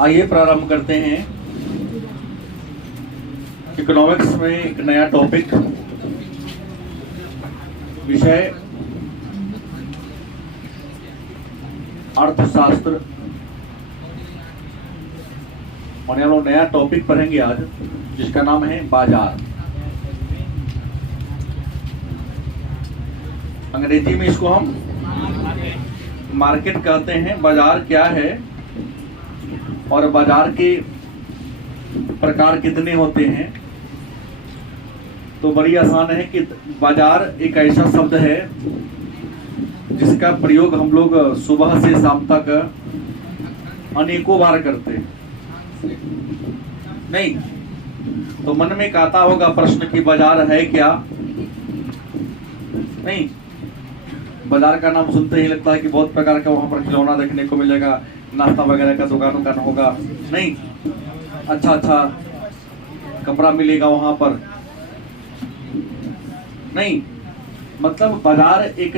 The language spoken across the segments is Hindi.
आइए प्रारंभ करते हैं इकोनॉमिक्स में एक नया टॉपिक, विषय अर्थशास्त्र। और हम लोग नया टॉपिक पढ़ेंगे आज, जिसका नाम है बाजार। अंग्रेजी में इसको हम मार्केट कहते हैं। बाजार क्या है और बाजार के प्रकार कितने होते हैं, तो बड़ी आसान है कि बाजार एक ऐसा शब्द है जिसका प्रयोग हम लोग सुबह से शाम तक अनेकों बार करते हैं। नहीं तो मन में आता होगा प्रश्न कि बाजार है क्या? नहीं, बाजार का नाम सुनते ही लगता है कि बहुत प्रकार का वहां पर खिलौना देखने को मिलेगा, नाश्ता वगैरह का दुकान होगा, नहीं अच्छा कपड़ा मिलेगा वहां पर। नहीं, मतलब बाजार एक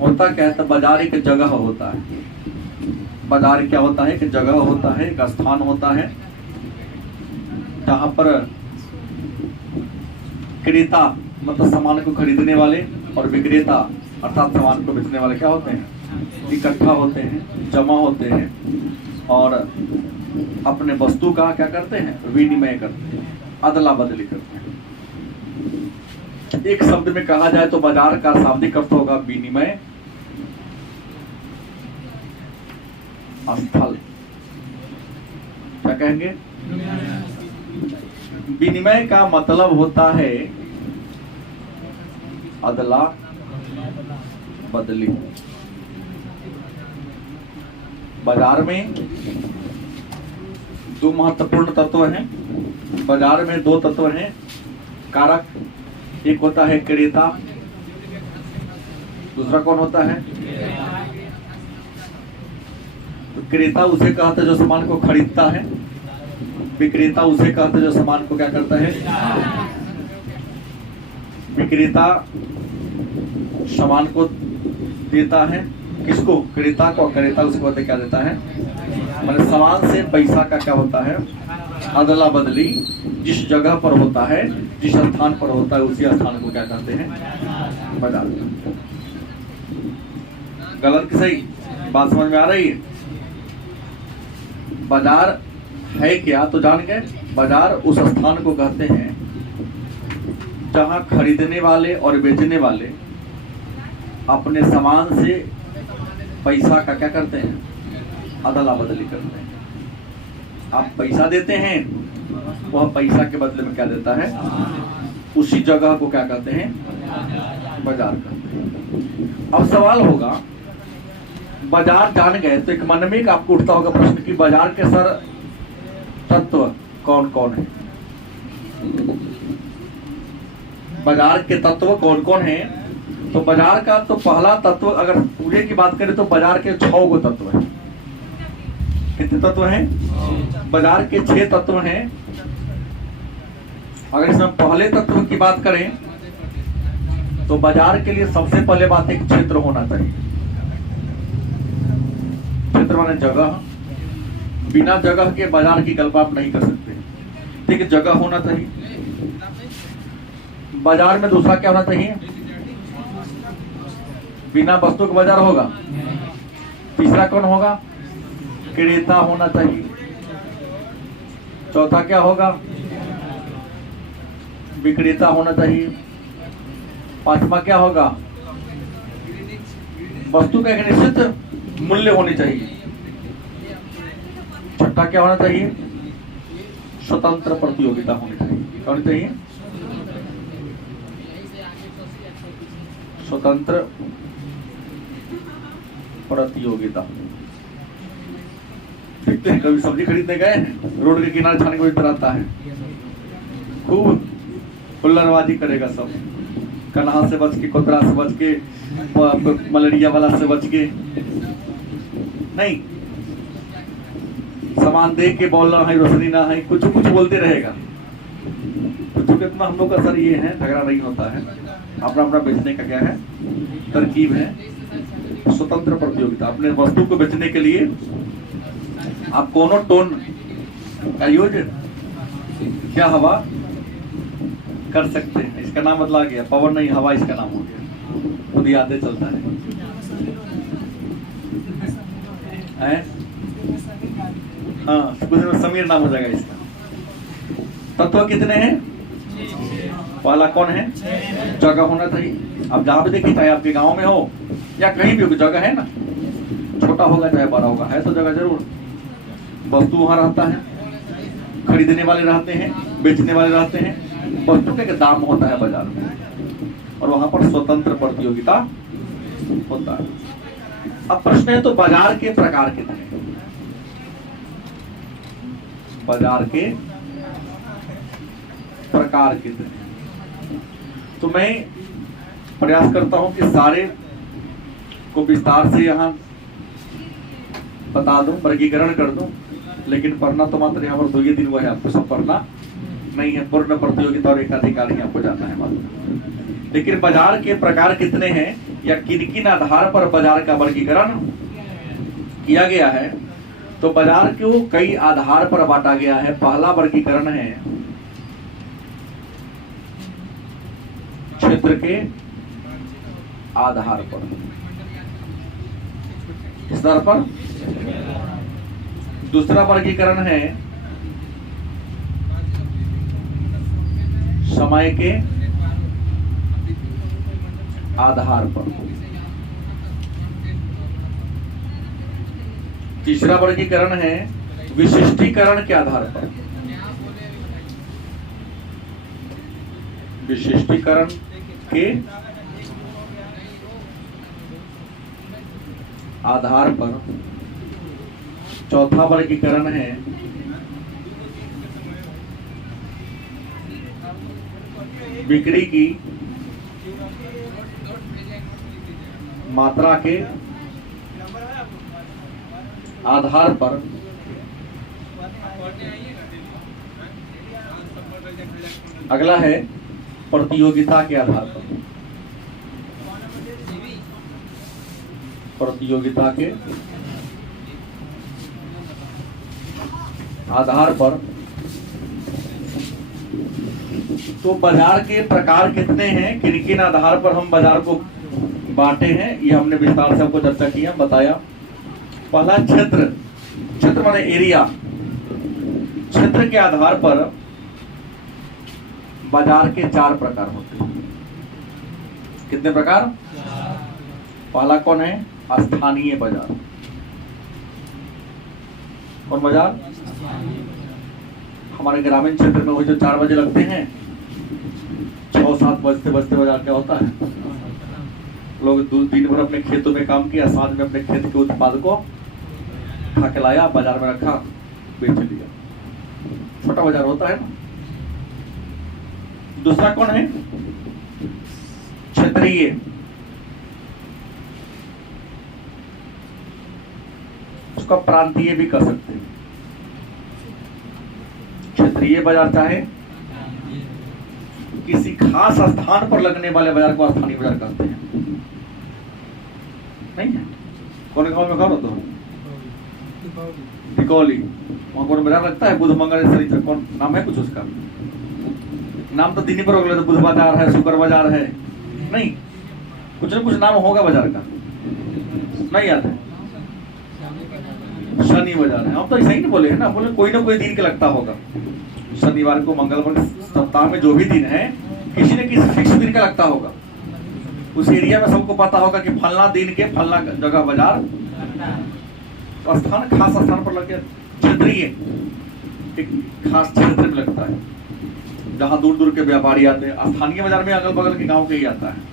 होता क्या है, तो बाजार एक जगह होता है। बाजार क्या होता है? एक जगह होता है, एक स्थान होता है जहां पर क्रेता मतलब सामान को खरीदने वाले और विक्रेता अर्थात सामान को बेचने वाले क्या होते हैं? इकट्ठा होते हैं, जमा होते हैं और अपने वस्तु का क्या करते हैं? विनिमय करते हैं, अदला बदली करते हैं। एक शब्द में कहा जाए तो बाजार का शाब्दिक अर्थ होगा विनिमय स्थल। क्या कहेंगे? विनिमय का मतलब होता है अदला बदली। बाजार में दो महत्वपूर्ण तत्व हैं। बाजार में दो तत्व हैं कारक, एक होता है क्रेता, दूसरा कौन होता है? तो क्रेता उसे कहते हैं जो सामान को खरीदता है, विक्रेता उसे कहते हैं जो सामान को क्या करता है? विक्रेता सामान को देता है, किसको? क्रेता को। क्रेता उसको कहते क्या देता है? मतलब सामान से पैसा का क्या होता है? अदला बदली जिस जगह पर होता है, जिस स्थान पर होता है, उसी स्थान को क्या कहते हैं? बाजार। गलत कि सही? बात समझ में आ रही है? बाजार है क्या तो जान गए। बाजार उस स्थान को कहते हैं जहां खरीदने वाले और बेचने वाले अपने सामान से पैसा का क्या करते हैं? अदला बदली करते हैं। आप पैसा देते हैं, वह पैसा के बदले में क्या देता है? उसी जगह को क्या कहते हैं? बाजार कहते हैं। अब सवाल होगा, बाजार जान गए तो एक मन में एक आपको उठता होगा प्रश्न कि बाजार के सर तत्व कौन कौन है? बाजार के तत्व कौन कौन है? तो बाजार का तो पहला तत्व अगर पूरे की बात करें तो बाजार के 6 गो तत्व हैं। कितने तत्व हैं? बाजार के 6 तत्व हैं। अगर इसमें पहले तत्व की बात करें तो बाजार के लिए सबसे पहले बात एक क्षेत्र होना चाहिए। क्षेत्र माने जगह। बिना जगह के बाजार की कल्पना आप नहीं कर सकते। ठीक है, जगह होना चाहिए। बाजार में दूसरा क्या होना चाहिए? बिना वस्तु का बाजार होगा। तीसरा कौन होगा? क्रेता होना चाहिए। चौथा क्या होगा? विक्रेता होना चाहिए। पांचवा क्या होगा? वस्तु का एक निश्चित मूल्य होनी चाहिए। छठा क्या होना चाहिए? स्वतंत्र प्रतियोगिता होनी चाहिए। क्या होनी चाहिए? स्वतंत्र प्रतियोगिता। देखते हैं, कभी सब्जी खरीदने गए हैं, रोड के किनारे छाने को भी आता है, खूब हुल्लड़बाजी करेगा सब, कन्हा से बच के, कोतरा से बच के, मलेरिया वाला से बच के। नहीं, सामान देख के बोलना है, रोशनी ना है, कुछ कुछ बोलते रहेगा। तो कितना हम लोग का असर ये है, झगड़ा नहीं होता है, अपना अपना बेचने का क्या है? तरकीब है। स्वतंत्र प्रतियोगिता, अपने वस्तु को बेचने के लिए आप कोनो टोन का यूज क्या हवा कर सकते हैं, इसका नाम बदला गया, पवन नहीं हवा इसका नाम हो गया, खुद ही आते चलता है। हाँ, कुछ में समीर नाम हो जाएगा इसका। तत्व कितने हैं? पहला कौन है? जगह होना चाहिए। अब जहाँ भी देखिए, चाहे आपके गांव में हो या कहीं भी हो, जगह है ना, छोटा होगा चाहे बड़ा होगा, है तो जगह जरूर। वस्तु वहां रहता है, खरीदने वाले रहते हैं, बेचने वाले रहते हैं, वस्तु के दाम होता है बाजार में, और वहां पर स्वतंत्र प्रतियोगिता होता है। अब प्रश्न है, तो बाजार के प्रकार कितने? बाजार के प्रकार कितने? तो मैं प्रयास करता हूं कि सारे को विस्तार से यहां बता दूं, वर्गीकरण कर दूं, लेकिन पढ़ना तो मात्र यहाँ पर 2 दिन हुआ है, आपको सब पढ़ना नहीं है। पूर्ण प्रतियोगिता और एकाधिकार आपको जाना है मात्र। लेकिन बाजार के प्रकार कितने हैं या किन किन आधार पर बाजार का वर्गीकरण किया गया है, तो बाजार को कई आधार पर बांटा गया है। पहला वर्गीकरण है क्षेत्र के आधार पर। किस आधार पर? दूसरा वर्गीकरण है समय के आधार पर। तीसरा वर्गीकरण है विशिष्टीकरण के आधार पर। विशिष्टीकरण के आधार पर। चौथा वर्गीकरण है बिक्री की मात्रा के आधार पर। अगला है प्रतियोगिता के आधार पर। प्रतियोगिता के आधार पर। तो बाजार के प्रकार कितने हैं, किन किन आधार पर हम बाजार को बांटे हैं, ये हमने विस्तार से आपको चर्चा किया, बताया। पहला क्षेत्र। क्षेत्र माने एरिया। क्षेत्र के आधार पर बाजार के 4 प्रकार होते हैं। कितने प्रकार? पहला कौन है? स्थानीय बाजार। कौन बाजार? हमारे ग्रामीण क्षेत्र में वो जो 4 बजे लगते हैं, 6-7 बजते बजते बाजार क्या होता है, लोग दिन भर अपने खेतों में काम किया, साँझ में अपने खेत के उत्पाद को उठा के लाया, बाजार में रखा, बेच लिया। छोटा बाजार होता है ना। दूसरा कौन है? क्षेत्रीय। उसका प्रांतीय भी कर सकते हैं। क्षेत्रीय बाजार चाहे किसी खास स्थान पर लगने वाले बाजार को स्थानीय बाजार कहते हैं। नहीं है? कौन गांव में घर हो तो टिकौली, वहां कौन बाजार लगता है? बुध मंगल शनिचर, कौन नाम है कुछ उसका? नाम तो दिन ही पर हो गया, तो बुध बाजार है, शुक्र बाजार है, नहीं कुछ न कुछ नाम होगा बाजार का, नहीं याद है? शनि बाजार है। हम तो ऐसा ही नहीं बोले है ना, बोले कोई ना कोई दिन के लगता होगा। शनिवार को, मंगलवार, सप्ताह में जो भी दिन है, किसी न किसी फिक्स दिन का लगता होगा। उस एरिया में सबको पता होगा कि फलना दिन के फलना जगह बाजार, स्थान खास स्थान पर लगे। क्षेत्रीय एक खास क्षेत्र में लगता है, जहाँ दूर दूर के व्यापारी आते हैं। स्थानीय बाजार में अगल बगल के गांव के ही आता है।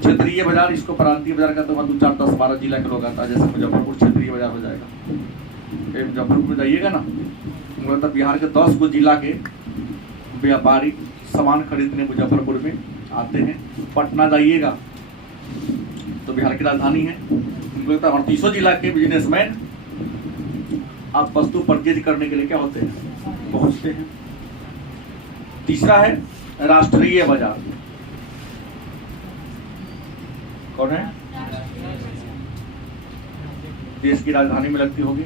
क्षेत्रीय बाजार, इसको प्रांतीय बाजार का तो 2, 4, 10, 12 जिला के लोग आता है। जैसे मुजफ्फरपुर क्षेत्रीय बाजार हो जाएगा। मुजफ्फरपुर में जाइएगा ना, मतलब बिहार के 10 गो जिला के व्यापारी सामान खरीदने मुजफ्फरपुर में आते हैं। पटना जाइएगा तो बिहार की राजधानी है, 38 जिला के बिजनेसमैन आप वस्तु परचेज करने के लिए क्या होते हैं, पहुंचते हैं। तीसरा है राष्ट्रीय बाजार। कौन है? देश की राजधानी में लगती होगी।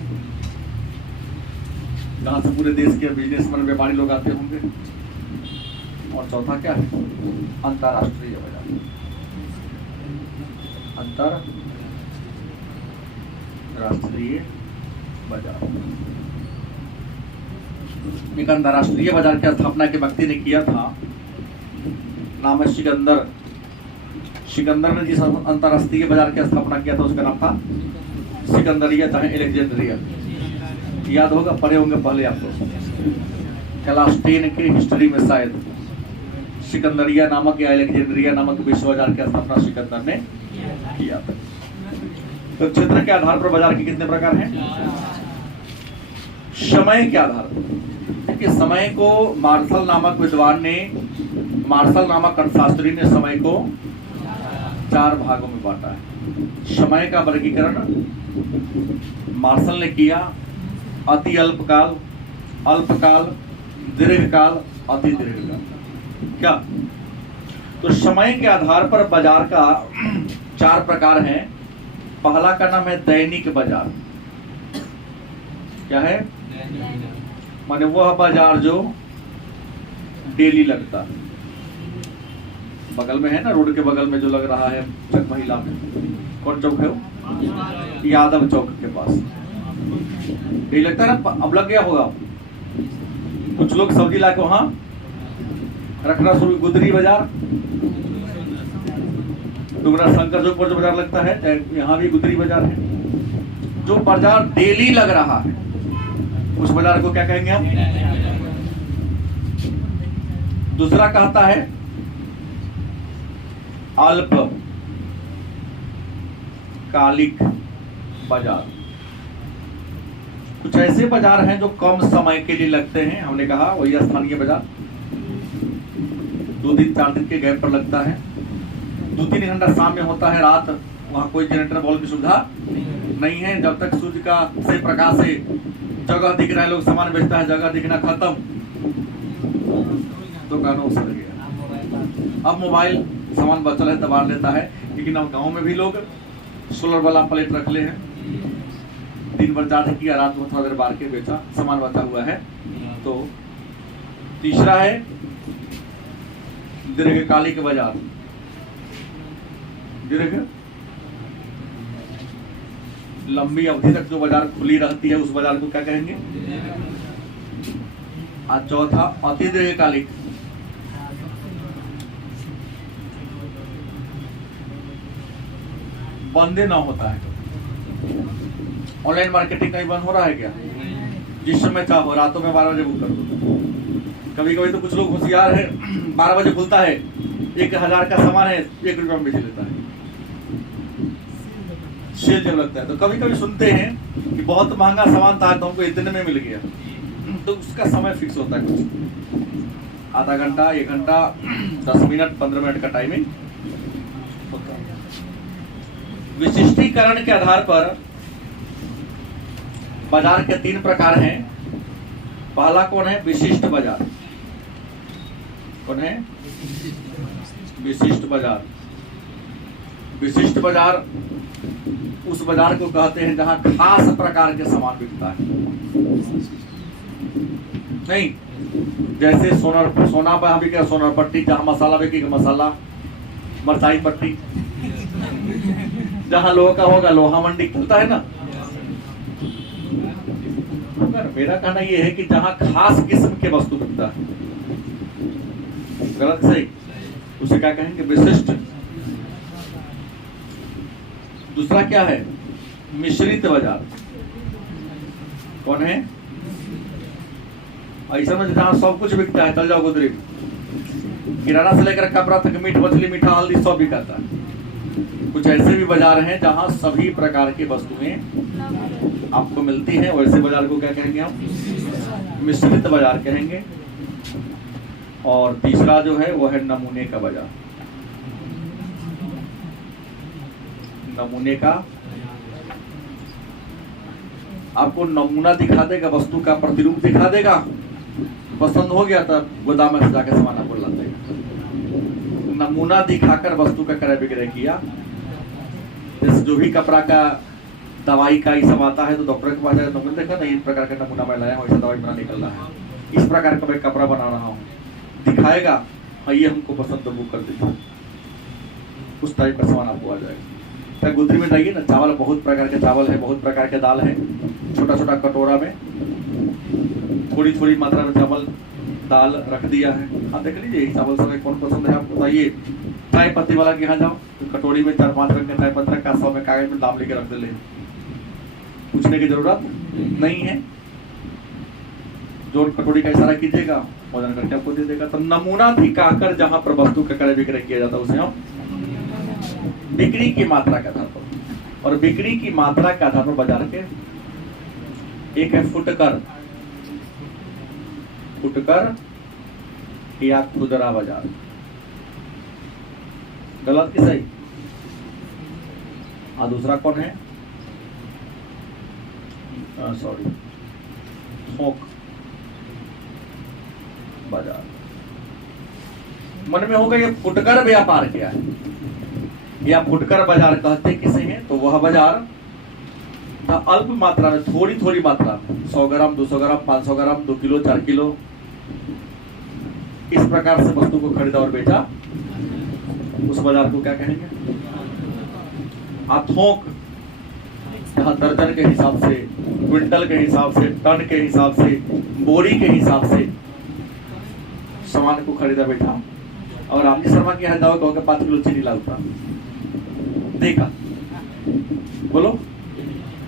जहाँ से पूरे देश के बिजनेसमैन व्यापारी लोग आते होंगे। और चौथा क्या है? अंतर्राष्ट्रीय बाजार। अंतर्राष्ट्रीय बाजार। एक अंतर्राष्ट्रीय बाजार की स्थापना के व्यक्ति ने किया था, नाम है सिकंदर। सिकंदर ने जिस अंतर्राष्ट्रीय बाजार की स्थापना किया था उसका नाम था सिकंदरिया, चाहे एलेक्जेंड्रिया। याद होगा, पढ़े होंगे पहले आप लोग क्लास 10 के हिस्ट्री में शायद। सिकंदरिया नामक या एलेक्जेंड्रिया नामक विश्व बाजार की स्थापना सिकंदर ने किया था। तो क्षेत्र के आधार पर बाजार के कितने प्रकार हैं? समय के आधार पर, क्योंकि समय को मार्शल नामक विद्वान ने, मार्शल नामक अर्थशास्त्री ने समय को 4 भागों में बांटा है। समय का वर्गीकरण मार्शल ने किया, अति अल्पकाल, अल्पकाल, दीर्घकाल, अति दीर्घकाल। क्या? तो समय के आधार पर बाजार का 4 प्रकार हैं। पहला का नाम है दैनिक बाजार। क्या है? माने वह बाजार जो डेली लगता है। बगल में है ना, रोड के बगल में जो लग रहा है चक महिला में, कौन चौक है वो? यादव चौक के पास यही लगता है ना। अब लग गया होगा, कुछ लोग सब्जी लाके वहां रखना शुरू। गुदरी बाजार, डुगरा शंकर चौक पर जो बाजार लगता है, यहाँ भी गुदरी बाजार है। जो बाजार डेली लग रहा है उस बाजार को क्या कहेंगे हम? दूसरा कहता है अल्पकालिक बाजार। कुछ ऐसे बाजार हैं जो कम समय के लिए लगते हैं, हमने कहा वही स्थानीय बाजार। 2 दिन 4 दिन के गैप पर लगता है। 2-3 घंटा शाम में होता है, रात वहां कोई जनरेटर बॉल की सुविधा नहीं है। जब तक सूर्य का से प्रकाश से जगह दिख रहा है, लोग सामान बेचता है, जगह दिखना खत्म, दुकानों से लग गया। अब मोबाइल सामान बचल है दबा लेता है। लेकिन अब गांव में भी लोग सोलर वाला प्लेट रख ले हैं, दिन भर चार्ज किया, रात में थोड़ा देर बार के बेचा, सामान बचा हुआ है। तो तीसरा है दीर्घकालिक बाजार। दीर्घ लंबी अवधि तक जो बाजार खुली रहती है उस बाजार को क्या कहेंगे? और चौथा अति दीर्घकालिक। बंदे ना होता है। ऑनलाइन मार्केटिंग कहीं बंद हो रहा है क्या? जिस समय चाहो रातों में 12 बजे बुक कर दो। कभी कभी तो कुछ लोग होशियार है, 12 बजे खुलता है, 1000 का सामान है 1 रुपया में बेच लेता है, सेल जब लगता है। तो कभी कभी सुनते हैं कि बहुत महंगा सामान था तो हमको इतने में मिल गया। तो उसका समय फिक्स होता है, कुछ आधा घंटा, 1 घंटा, 10 मिनट, 15 मिनट का टाइमिंग होता है। विशिष्टीकरण के आधार पर बाजार के 3 प्रकार हैं। पहला कौन है? विशिष्ट बाजार। कौन है? विशिष्ट बाजार। विशिष्ट बाजार उस बाजार को कहते हैं जहां खास प्रकार के सामान बिकता है। नहीं, जैसे सोना बिकेगा सोना पट्टी, जहां मसाला बिकेगा मसाला, मरचाई पट्टी। जहां लोहा का होगा लोहा मंडी खुलता है ना। मेरा कहना यह है कि जहां खास किस्म के वस्तु बिकता है, गलत सही, उसे क्या कहेंगे? विशिष्ट। दूसरा क्या है? मिश्रित बाजार। कौन है? ऐसा में जहां सब कुछ बिकता है, चल जाओ गुदरी में, किराना से लेकर कपड़ा तक, मीट मछली, मीठा हल्दी सब बिकाता है। कुछ ऐसे भी बाजार हैं जहां सभी प्रकार की वस्तुएं आपको मिलती हैं, वैसे बाजार को क्या कहेंगे हम? मिश्रित बाजार कहेंगे। और तीसरा जो है वो है नमूने का बाजार। नमूने का, आपको नमूना दिखा देगा, वस्तु का प्रतिरूप दिखा देगा, पसंद हो गया तब गोदाम में जाकर सामान आपको ला देगा। नमूना दिखाकर वस्तु का क्रय विक्रय किया। जैसे जो भी कपड़ा का दवाई का ये सब आता है तो डॉक्टर के पास जाकर नमूना देखा नहीं, इस प्रकार का नमूना मैं लाया हूँ, ऐसा दवाई मेरा निकल रहा है, इस प्रकार का मैं कपड़ा बना रहा हूँ, दिखाएगा हाँ ये हमको पसंद तो बुक कर दीजिए, उस टाइप का सामान आपको आ जाएगा। क्या गुदरी में जाइए ना, चावल बहुत प्रकार के चावल है, बहुत प्रकार के दाल है, छोटा छोटा कटोरा में थोड़ी थोड़ी मात्रा में चावल दाल रख दिया है। आप देख लीजिए चावल सब कौन पसंद है आप बताइए। चाय पत्ती वाला के यहाँ जाओ तो कटोरी में 4-5 रंग के चाय पत्ता का 100 में कागज में दाम लेके रख दे, पूछने की जरूरत नहीं है। जो कटोरी का इशारा कीजिएगा वजन करके आपको दे देगा। तो नमूना दिखाकर जहां पर वस्तु का क्रय विक्रय किया जाता है उसे हम बिक्री की मात्रा के आधार पर, और बिक्री की मात्रा के आधार पर बाजार के एक है फुटकर, फुटकर या खुदरा बाजार, गलत कि सही? और दूसरा कौन है? सॉरी, थोक बाजार। मन में होगा ये फुटकर व्यापार क्या है या फुटकर बाजार कहते किसे हैं? तो वह बाजार अल्प मात्रा में, थोड़ी थोड़ी मात्रा में, 100 ग्राम 200 ग्राम 500 ग्राम 2 किलो 4 किलो इस प्रकार से वस्तु को खरीदा और बेचा, उस बाजार को क्या कहेंगे? थोक जहाँ दर्जन के हिसाब से, क्विंटल के हिसाब से, टन के हिसाब से, बोरी के हिसाब से सामान को खरीदा बेचा। और रामजी शर्मा के यहाँ जाओ कहोगे 5 किलो चीनी लाऊंगा, देगा? बोलो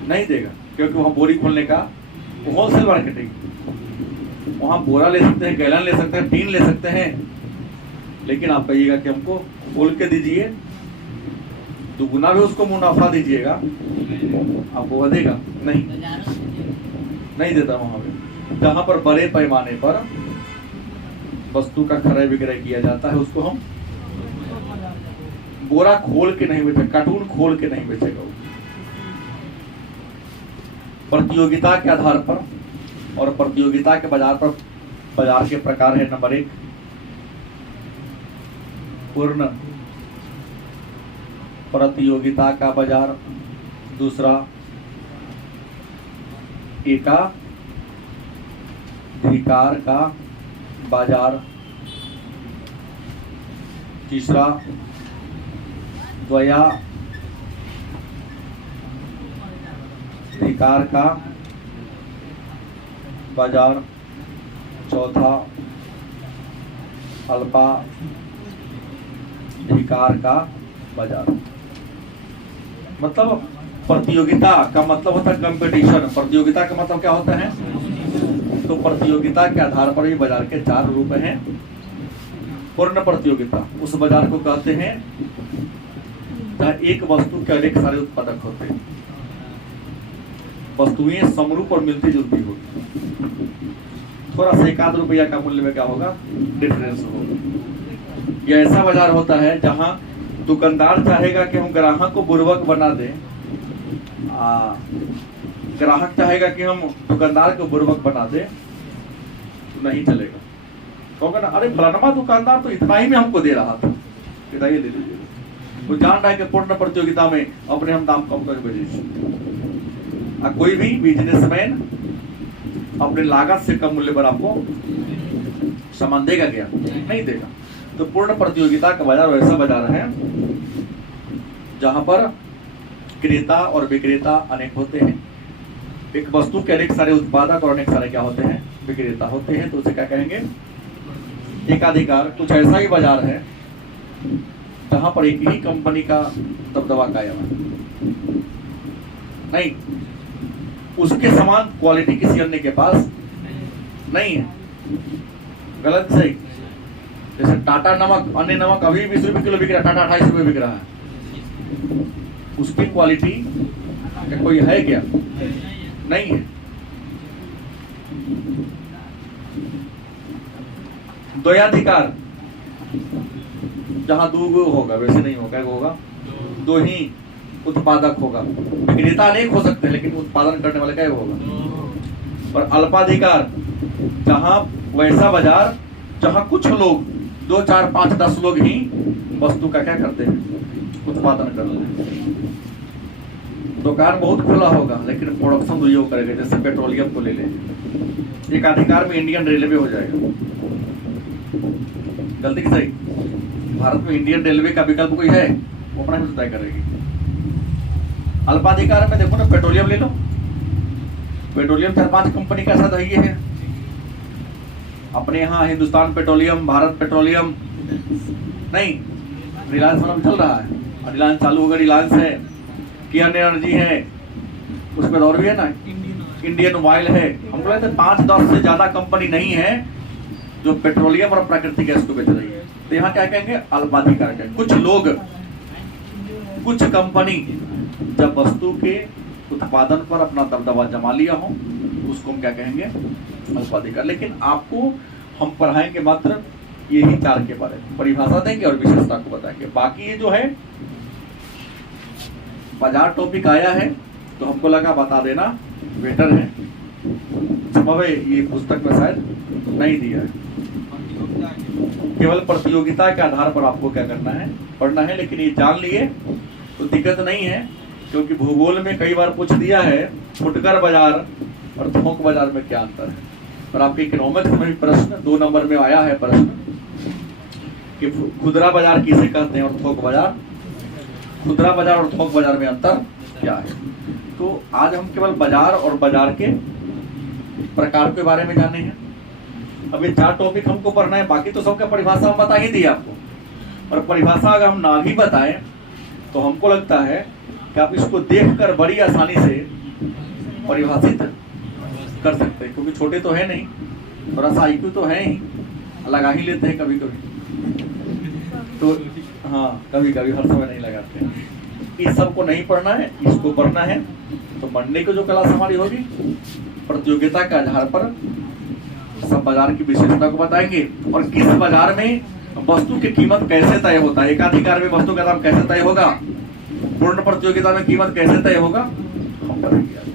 नहीं देगा, क्योंकि वहां बोरी खोलने का होलसेल मार्केटिंग, वहां बोरा ले सकते हैं, गैलन ले सकते हैं, टीन ले सकते हैं, लेकिन आप कहिएगा कि हमको खोल के दीजिए, दुगुना भी उसको मुनाफा दीजिएगा, आपको वह देगा? नहीं देता। वहां पे जहां पर बड़े पैमाने पर वस्तु का क्रय विक्रय किया जाता है उसको हम बोरा खोल के नहीं बेचेगा, कार्टून खोल के नहीं बेचेगा। प्रतियोगिता के आधार पर, और प्रतियोगिता के बाजार पर बाजार के प्रकार है, नंबर 1 पूर्ण प्रतियोगिता का बाजार, दूसरा एकाधिकार का बाजार, तीसरा द्वयाधिकार का बाजार, चौथा अल्पाधिकार का बाजार। मतलब प्रतियोगिता का मतलब होता है कंपटीशन, प्रतियोगिता का मतलब क्या होता है? तो प्रतियोगिता के आधार पर ये बाजार के 4 रूप हैं। पूर्ण प्रतियोगिता उस बाजार को कहते हैं जहाँ एक वस्तु के अनेक सारे उत्पादक होते हैं, वस्तुएं समरूप और मिलती जुलती होगी, थोड़ा सा 1-8 रुपया का मूल्य में क्या होगा? डिफरेंस होगा। यह ऐसा बाजार होता है जहां दुकानदार चाहेगा कि हम ग्राहक को बुर्बक बना दें, ग्राहक चाहेगा कि हम दुकानदार को बुर्बक बना दें, तो नहीं चलेगा। कहोगे ना अरे फलाना दुकानदार तो इतना ही में हमको दे रहा था, इतना ही दे दीजिए। वो जान रहा है कि पूर्ण प्रतियोगिता में अपने हम दाम कम करके बेचेंगे। कोई भी बिजनेसमैन अपने लागत से कम मूल्य पर आपको सामान देगा क्या? नहीं देगा। तो पूर्ण प्रतियोगिता का बाजार वैसा बाजार है जहां पर क्रेता और विक्रेता अनेक होते हैं। एक वस्तु के अनेक सारे उत्पादक और अनेक सारे क्या होते हैं? विक्रेता होते हैं। तो उसे क्या कहेंगे? एकाधिकार। कुछ ऐसा ही बाजार है जहां पर एक ही कंपनी का दबदबा कायम है, नहीं उसके समान क्वालिटी किसी अन्य के पास नहीं है। गलत सही? जैसे टाटा नमक, अन्य नमक अभी 20 रुपए किलो बिक रहा है, टाटा 28 रुपए बिक रहा है, उसकी क्वालिटी कोई है क्या? नहीं है। द्वयाधिकार जहां 2 होगा, वैसे नहीं होगा, होगा 2 ही उत्पादक होगा। विक्रेता अनेक हो सकते हैं लेकिन उत्पादन करने वाले क्या होगा। और अल्पाधिकार जहां वैसा बाजार जहां कुछ लोग 2, 4, 5, 10 लोग ही वस्तु का क्या करते हैं? उत्पादन करते हैं। दुकान बहुत खुला होगा लेकिन प्रोडक्शन दुइयो करेगा। जैसे पेट्रोलियम को ले लें, एक अधिकार में इंडियन रेलवे हो जाएगा। गलती की सही, भारत में इंडियन रेलवे का विकल्प कोई है? वो अपना ही तय करेगी। अल्पाधिकार में देखो ना, पेट्रोलियम ले लो, पेट्रोलियम 4-5 कंपनी का साथ है अपने यहाँ, हिंदुस्तान पेट्रोलियम, भारत पेट्रोलियम नहीं, रिलायंस वाला चल रहा है, रिलायंस चालू हो गया, रिलायंस है, कियान एनर्जी है, उसमें और भी है ना, इंडियन ऑयल है। हमको लगता है 5-10 से ज्यादा कंपनी नहीं है जो पेट्रोलियम और प्राकृतिक गैस को बेच रही है। तो यहाँ क्या कहेंगे? अल्पाधिकार कहेंगे। कुछ लोग, कुछ कंपनी जब वस्तु के उत्पादन पर अपना दबदबा जमा लिया हो उसको हम क्या कहेंगे? अल्पाधिकार। लेकिन आपको हम पढ़ाएंगे मात्र यही 4 के बारे में, परिभाषा देंगे और विशेषता को बताएंगे। बाकी ये जो है बाजार टॉपिक आया है तो हमको लगा बता देना बेटर है। संभव है ये पुस्तक में शायद नहीं दिया है, केवल प्रतियोगिता के आधार पर आपको क्या करना है? पढ़ना है। लेकिन ये जान लिए तो दिक्कत नहीं है, क्योंकि भूगोल में कई बार पूछ दिया है फुटकर बाजार और थोक बाजार में क्या अंतर है। और आपके इकोनॉमिक्स में भी प्रश्न 2 नंबर में आया है प्रश्न कि खुदरा बाजार किसे कहते हैं और थोक बाजार, खुदरा बाजार और थोक बाजार में अंतर क्या है। तो आज हम केवल बाजार और बाजार के प्रकार के बारे में जाने हैं। अब ये 4 टॉपिक हमको पढ़ना है, बाकी तो सबका परिभाषा हम बता ही दिए आपको। और परिभाषा अगर हम ना भी बताएं तो हमको लगता है कि आप इसको देखकर बड़ी आसानी से परिभाषित कर सकते हैं, क्योंकि छोटे तो है नहीं, थोड़ा सा IQ तो है ही, लगा ही लेते हैं कभी कभी, तो हाँ कभी कभी, हर समय नहीं लगाते हैं। इस सब को नहीं पढ़ना है, इसको पढ़ना है। तो मंडे को जो क्लास हमारी होगी प्रतियोगिता के आधार पर सब बाजार की विशेषता को बताएंगे और किस बाजार में वस्तु की कीमत कैसे तय होता है, एकाधिकार में वस्तु का दाम कैसे तय होगा, पूर्ण प्रतियोगिता में कीमत कैसे तय होगा, हम बताएंगे।